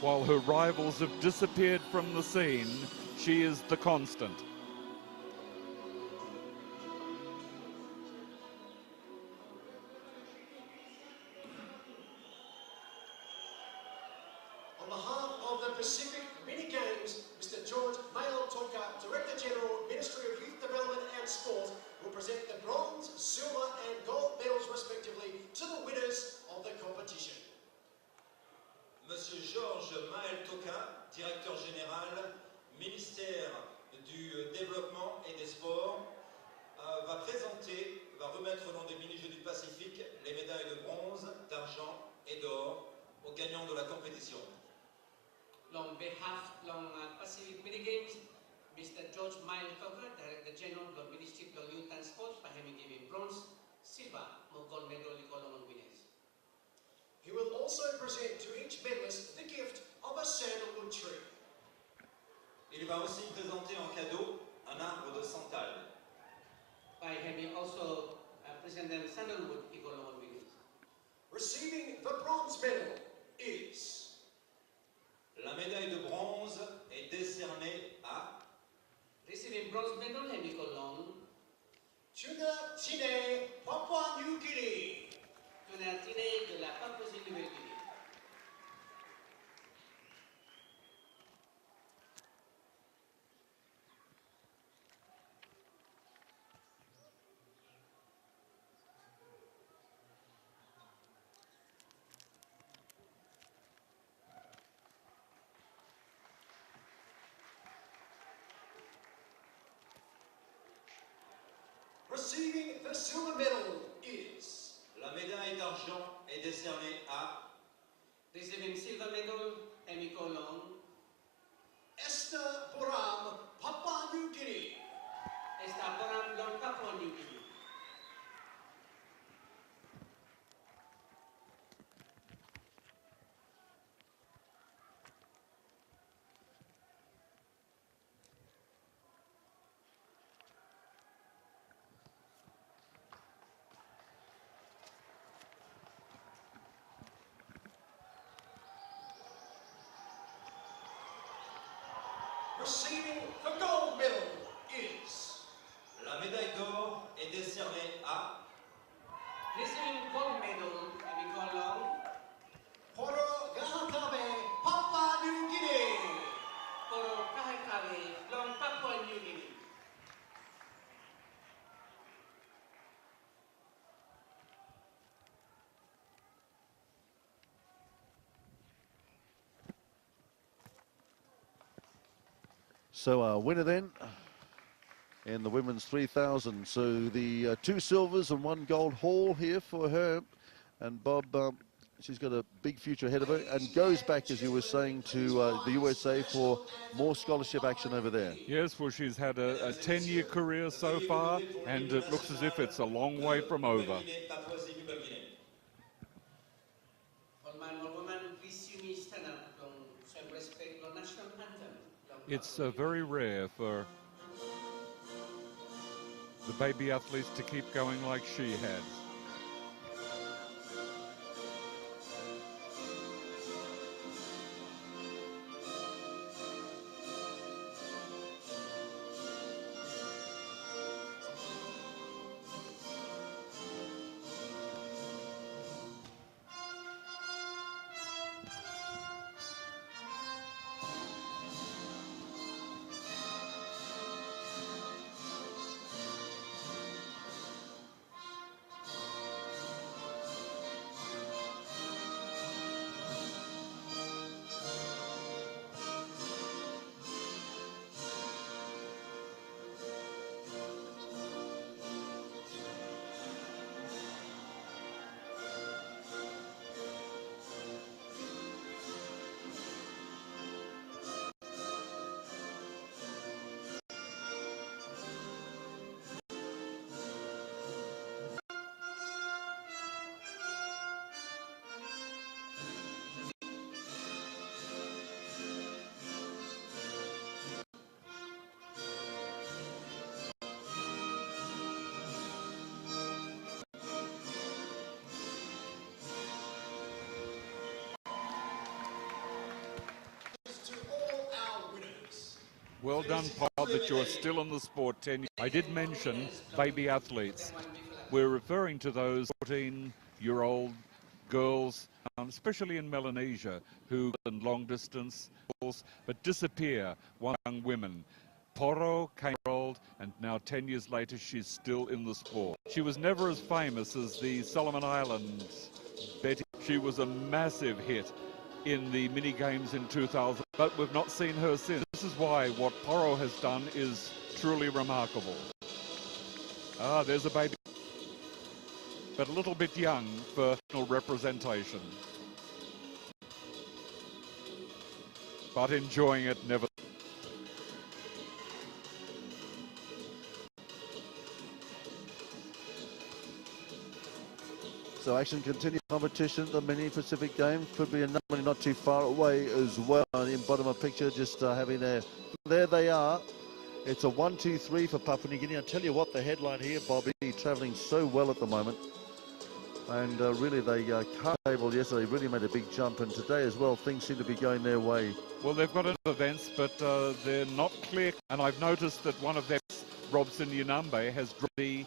While her rivals have disappeared from the scene, she is the constant. On behalf of the Pacific Mini Games, Mr. George Mail-Tucker, Director General, Ministry of Youth Development and Sport, will present the bronze, silver and gold medals respectively to the winners of the competition. Monsieur Georges Mael-Toka, Directeur Général, Ministère du Développement et des Sports, va remettre au nom des mini-jeux du Pacifique les médailles de bronze, d'argent et d'or aux gagnants de la compétition. On behalf of Pacific Mini Games, Mr. George Mael-Tucker, Director General of the Ministry of Youth and Sports, by him giving bronze, silver, and gold medal on winners. He will also present to each medalist the gift of a sandalwood tree. Il va aussi présenter en cadeau un arbre de santal. By him he also present them sandalwood on winners. Receiving the bronze medal is... La médaille de bronze est décernée à... Receiving bronze medal hemicolon. Tunatine, Papua New Guinea. Tunatine de la Papouasie-Nouvelle-Guinée. Receiving the silver medal is... La médaille d'argent est décernée à... Receiving silver medal hemicolon. Esther Boram, Papua New Guinea. Esther Boram, Lord Papua New Guinea. Receiving the gold medal is... La médaille d'or est décernée à... Receiving gold medal hemicolon. Poro Gahakabe, Papua New Guinea. Poro Kahakabe, Long Papua New Guinea. So our winner then in the women's 3,000. So the 2 silvers and 1 gold haul here for her. And Bob, she's got a big future ahead of her and goes back, as you were saying, to the USA for more scholarship action over there. Yes, well, she's had a 10-year career so far, and it looks as if it's a long way from over. It's very rare for the baby athletes to keep going like she has. Well done, Paul, that you're still in the sport 10 years. I did mention baby athletes. We're referring to those 14-year-old girls, especially in Melanesia, who in long distance but disappear, young women. Poro came old, and now 10 years later she's still in the sport. She was never as famous as the Solomon Islands Betty. She was a massive hit in the mini games in 2000, but we've not seen her since. This is why what Poro has done is truly remarkable. Ah, there's a baby, but a little bit young for representation, but enjoying it never. So action continues. Competition, the mini Pacific Games could be another one not too far away as well. In bottom of picture, just having there they are. It's a 1-2-3 for Papua New Guinea. I tell you what, the headline here, Bobby, travelling so well at the moment. And really, they cut the table yesterday, really made a big jump. And today as well, things seem to be going their way. Well, they've got enough events, but they're not clear. And I've noticed that one of them, Robson Yanambe, has dropped the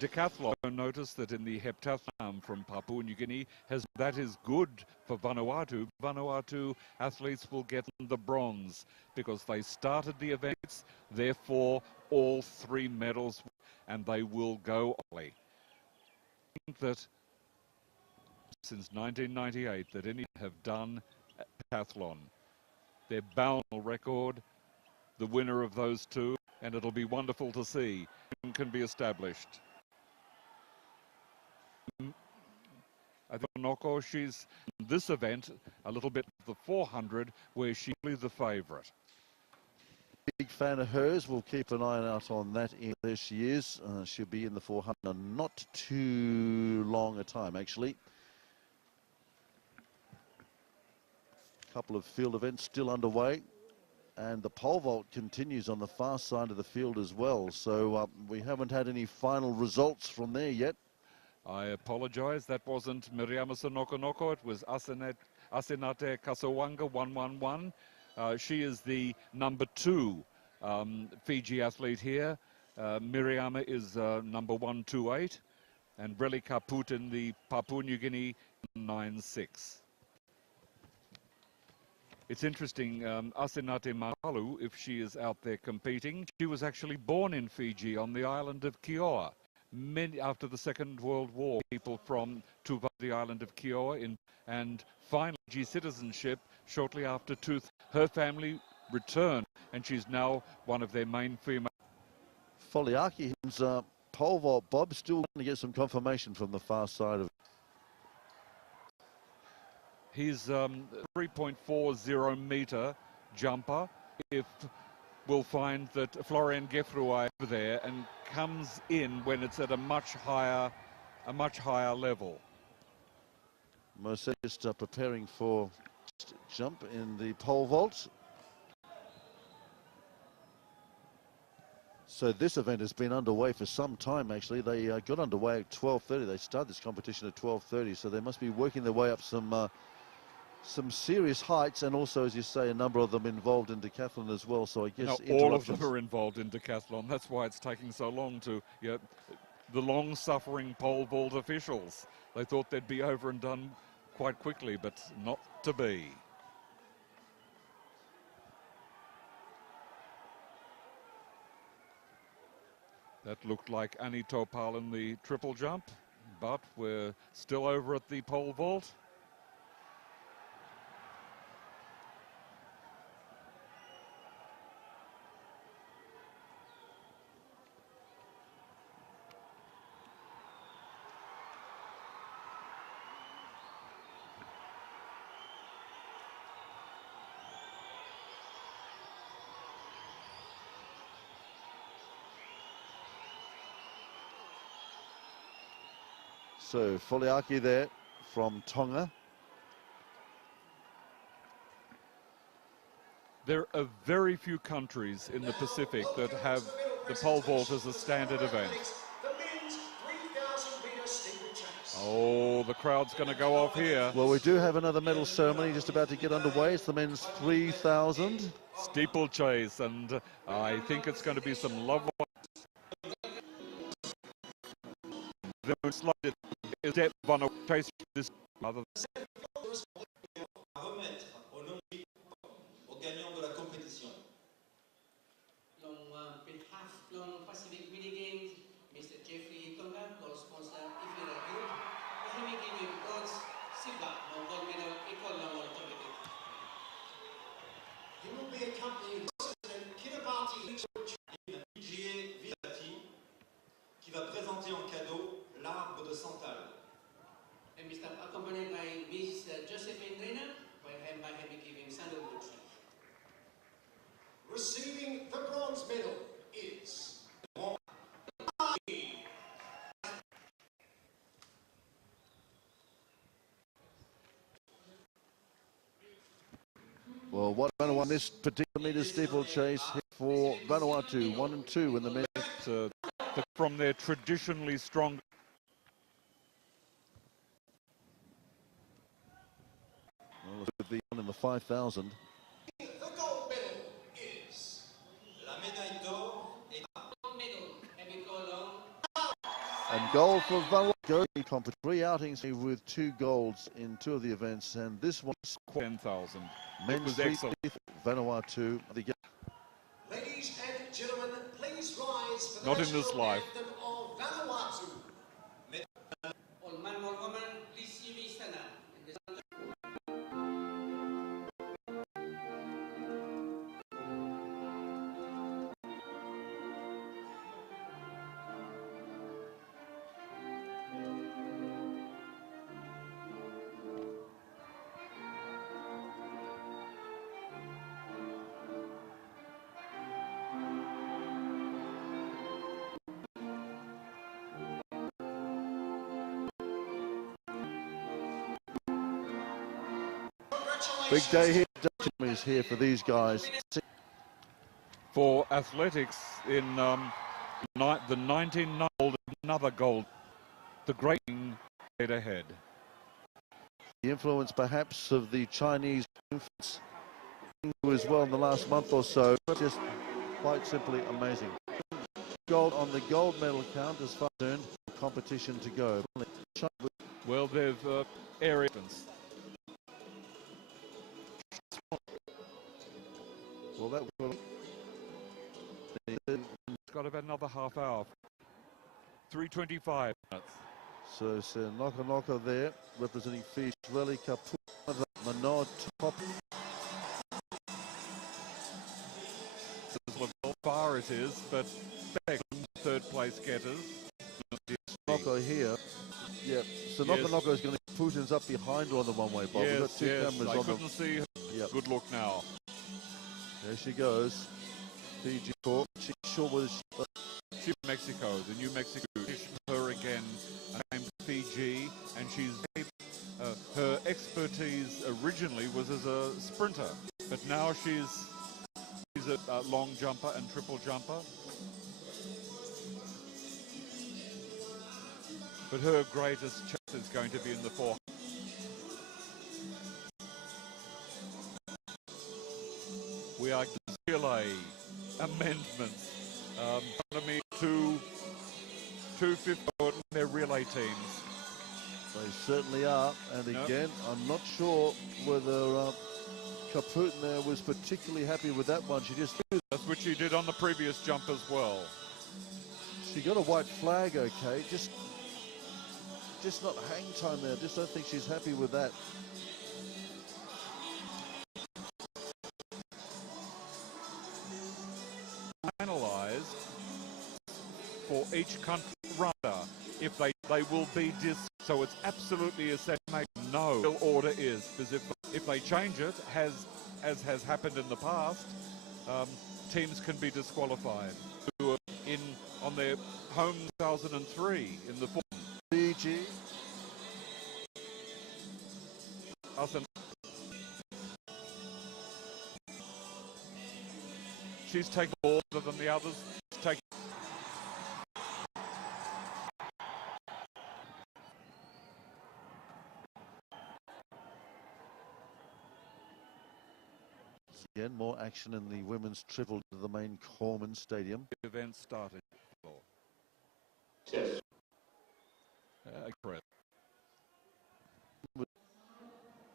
decathlon. I noticed that in the Heptathlon from Papua New Guinea, that is good for Vanuatu. Vanuatu athletes will get the bronze because they started the events, therefore all 3 medals, and they will go early. I think that since 1998 that any have done a decathlon. Their bound record, the winner of those 2, and it'll be wonderful to see can be established. I think Noko, she's in this event a little bit the 400, where she's the favourite. Big fan of hers. We'll keep an eye out on that. There she is. She'll be in the 400 not too long a time, actually. Couple of field events still underway, and the pole vault continues on the far side of the field as well. So we haven't had any final results from there yet. I apologise, that wasn't Miriama Sanokonoko, it was Asenate Kasawanga 111. She is the number 2 Fiji athlete here. Miriama is number 128, and Breli Kaput in the Papua New Guinea 96. It's interesting, Asenate Manalu, if she is out there competing, she was actually born in Fiji on the island of Kioa. After the Second World War, people from Tuvalu, the island of Kioa, and finally citizenship shortly after her family returned, and she's now one of their main female. Foliaki's pole vault, Bob, still going to get some confirmation from the far side of it. He's 3.40 metre jumper. If we'll find that Florian Gefruai over there and comes in when it's at a much higher level. Mercedes just preparing for jump in the pole vault. So this event has been underway for some time, actually. They got underway at 12:30. They started this competition at 12:30, so they must be working their way up some serious heights, and also, as you say, a number of them involved in decathlon as well. So I guess now, all of them are involved in decathlon. That's why it's taking so long to, the long-suffering pole vault officials. They thought they'd be over and done quite quickly, but not to be. That looked like Annie Topal in the triple jump, but we're still over at the pole vault. So Foliaki there from Tonga. There are very few countries in the Pacific that have the pole vault as a standard event. The men's 3,000 metre steeplechase. Oh, the crowd's going to go off here. Well, we do have another medal ceremony just about to get underway. It's the men's 3,000. Steeplechase, and I think it's going to be some lovely. Step on a chase this other. À remettre au nom au gagnant de la compétition. Long behalf long Pacific Mini Games, Mr. Jeffrey Tonga, gold sponsor Ifira Group, Bahami Game bronze, silver, long gold medal, equal long gold committed. He will be accompanied by Kiribati PGA Villati qui va présenter en cadeau l'arbre de Santal. And Mr. accompanied by Miss Josephine Reina, by Bahami giving sandalwood tree. receiving the bronze medal is Well, what Vanuatu this particular meter steeplechase for Vanuatu 1 and 2 in the men's. From their traditionally strong. Well, with the one in the 5,000. the gold medal is La médaille d'or est Gold medal, heavy gold long. And gold for Vanuatu. Competition 3 outings with 2 golds in 2 of the events, and this one 10,000. men's was excellent. Vanuatu. ladies and gentlemen, please rise for the Not in this national life. anthem of Vanuatu. All man or woman, please you be stand up. In the Big day here. Dutch is here for these guys. For Athelitcs in the 1990, another gold. The great head ahead. The influence perhaps of the Chinese influence as well in the last month or so. Just quite simply amazing. Gold on the gold medal count as far as competition to go. Well, they've area. Well, that will. It's got about another half hour. 3:25 minutes. So it's a knocker there, representing Fish, Rally, Kaput, Manod, Top. This is how far it is, but back third place getters. Knocker here. Yeah, so Yes. Knocker is going to Putin's up behind her on the one-way, Bob. We've got Yes, 2 yes. cameras I on couldn't them. see her. Yep. Good look now. There she goes. Fiji Corp. She sure was. She's Mexico, the New Mexico. Her again, named Fiji, and she's her expertise originally was as a sprinter, but now she's a long jumper and triple jumper. But her greatest chance is going to be in the 400. We are delay amendments. Economy 250 their relay teams. They certainly are. And Yep. again, I'm not sure whether Kaput there was particularly happy with that one. That's what she did on the previous jump as well. She got a white flag, okay. Just not hang time there. Just don't think she's happy with that. Analysed for each country runner if they will be so it's absolutely essential. No order is because if they change it as has happened in the past, teams can be disqualified. On their home 2003 in the Fiji. She's taken more than the others. She's Again, more action in the women's triple to the main Corman Stadium. The event started. Yes. Correct.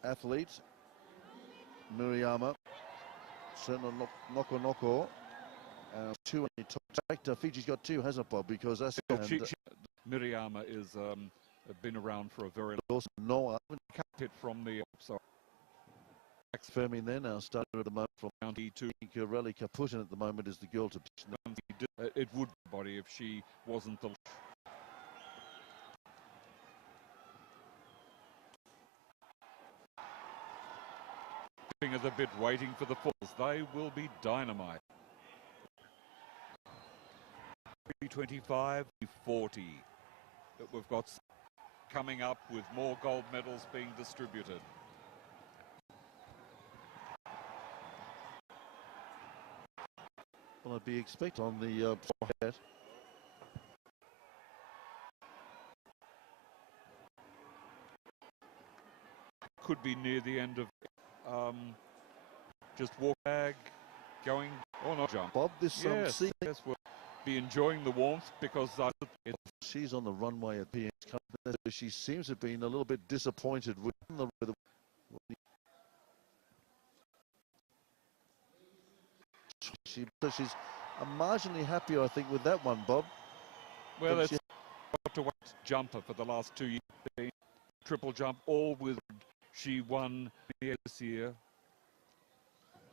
Athlete Miriama, Senna Noko, 2 on the top track. Fiji's got 2, hasn't Bob? Because that's Miriama is been around for a very long also Noah. hit from the so Firming then, our starter at the moment from County to Rally Kaputin at the moment is the girl to it would body if she wasn't the of the bit waiting for the falls. They will be dynamite. 325, 40 that we've got coming up with more gold medals being distributed. Well, I'd be expect on the hat. Could be near the end of just walk bag going or not jump. Bob, this yes, we'll be enjoying the warmth because she's on the runway at PN's Cup. She seems to have been a little bit disappointed with the she's marginally happier, I think, with that one, Bob. Well, it's got to watch jumper for the last 2 years. Triple jump, all with she won this year.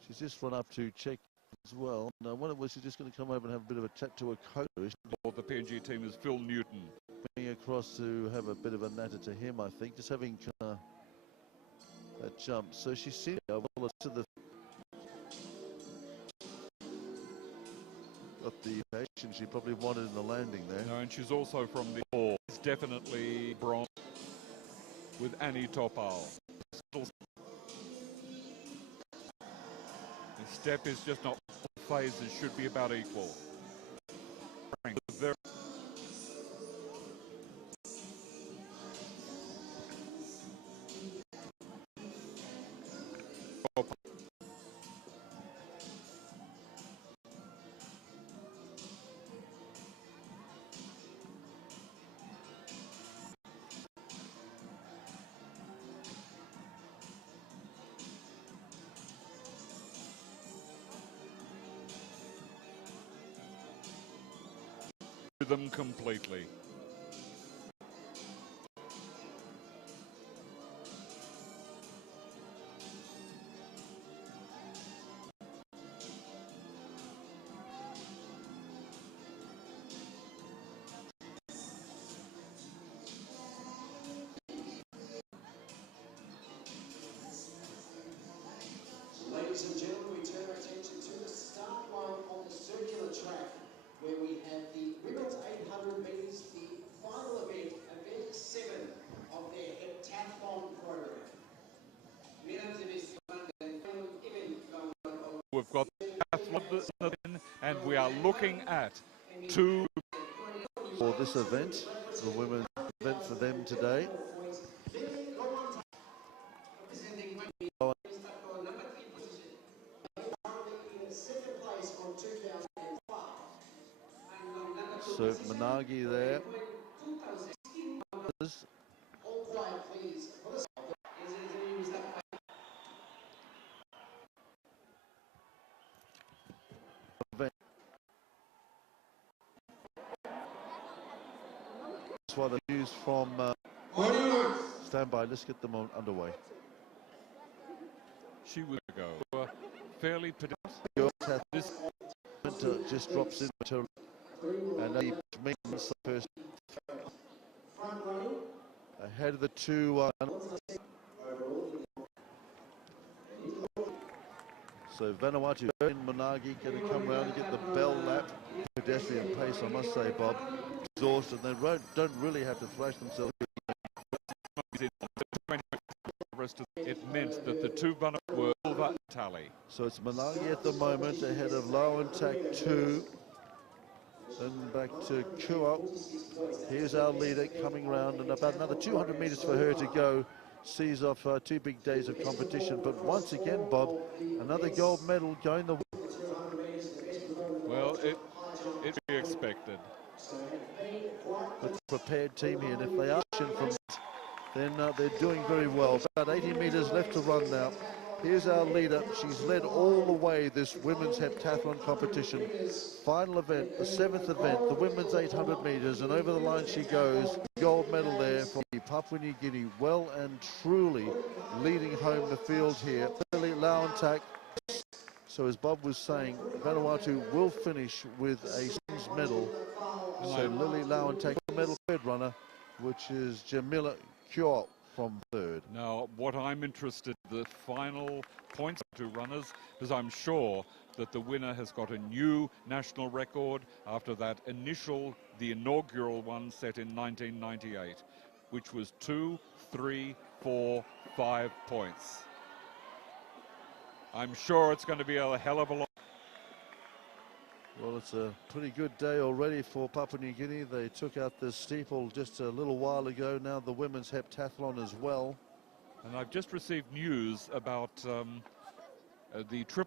She's just run up to check as well. Now, what was she just going to come over and have a bit of a chat to her coach? Well, the PNG team is Phil Newton. Coming across to have a bit of a natter to him, I think, just having that jump. So she seems well to the got the action she probably wanted in the landing there. No, and she's also from the four. It's definitely bronze with Annie Topal. The step is just not phases, should be about equal. Them completely. Ladies and gentlemen, we turn our attention to the start line on the circular track, where we have the women's 800 metres, the final event, event 7 of their Heptathlon program. We've got Athelitcs, and we are looking at 2 for this event, the women's event for them today. So Managi there. All quiet, please. That's why the news from stand by. Let's get them on underway. She would go fairly pedestrian. This just drops in and he means the first ahead of the 2 so Vanuatu and Managi going to come around and get the bell lap. Pedestrian pace, I must say, Bob. Exhausted. They don't really have to thrash themselves. It meant that the 2 Vanuatu were over tally. So it's Managi at the moment ahead of Lowentak 2. And back to Kua. Here's our leader coming round, and about another 200 metres for her to go sees off 2 big days of competition. But once again, Bob, another gold medal going the way. Well, it's to be expected. With the prepared team here, and if they are in from that, then they're doing very well. About 80 metres left to run now. Here's our leader. She's led all the way this women's heptathlon competition. Final event, the 7th event, the women's 800 metres, and over the line she goes. Gold medal there from Papua New Guinea, well and truly leading home the field here. Athelitcs. So as Bob was saying, Vanuatu will finish with a bronze medal. So Lily Lauantak, medal third runner, which is Jamila Kure from third. Now, what I'm interested in, the final points to runners, because I'm sure that the winner has got a new national record after that the inaugural one set in 1998, which was 2, 3, 4, 5 points. I'm sure it's going to be a hell of a lot. Well, it's a pretty good day already for Papua New Guinea. They took out the steeple just a little while ago. Now the women's heptathlon as well. And I've just received news about the triple